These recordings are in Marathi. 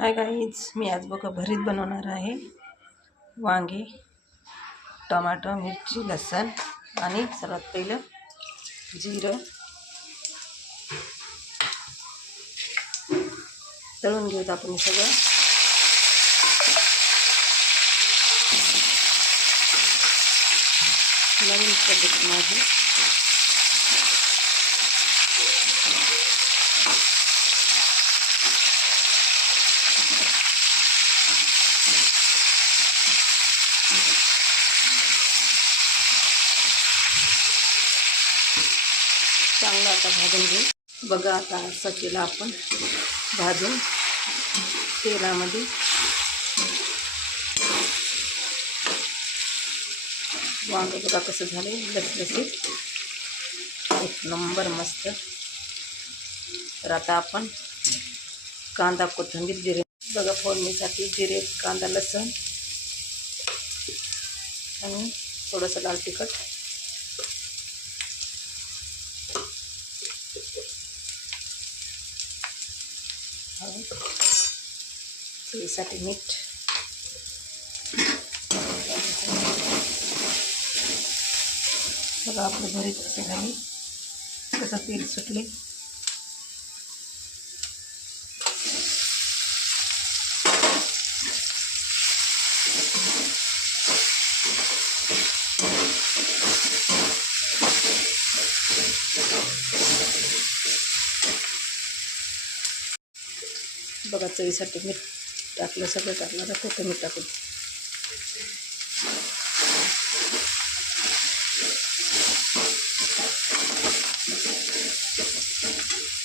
हाय गाईज, मी आज बघा भरीत बनवणार आहे. वांगे, टमाटर, मिरची, लसूण आणि सर्वात पहिलं जिरं तळून घेऊत आपण सगळं. नवीन पद्धत माझी. चांगला आता भाजून घेऊ. बघा आता असं केलं आपण भाजून तेलामध्ये. वांगे बघा कसं झाले, लसलसीत, एक नंबर मस्त. तर आता आपण कांदा, कोथिंबीर, जिरे बघा फोडणीसाठी जिरे, कांदा, लसूण आणि थोडंसं लाल तिखट. चवीसाठी मीठ. बघा आपलं भरीत कसे झाले, कसं तेल सुटले. बघा चवीसाठी मीठ टाकलं, सगळं टाकलं. आता कोथिंबीर टाकून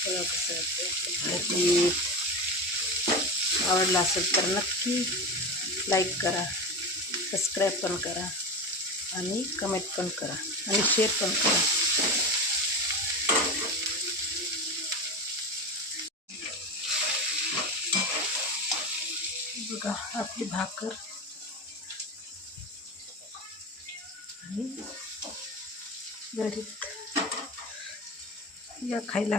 बघा कसं भरीत. आवडला असेल तर नक्की लाईक करा, सबस्क्राईब पण करा आणि कमेंट पण करा आणि शेअर पण करा. बघा आपली भाकर आणि भरीत. या खायला.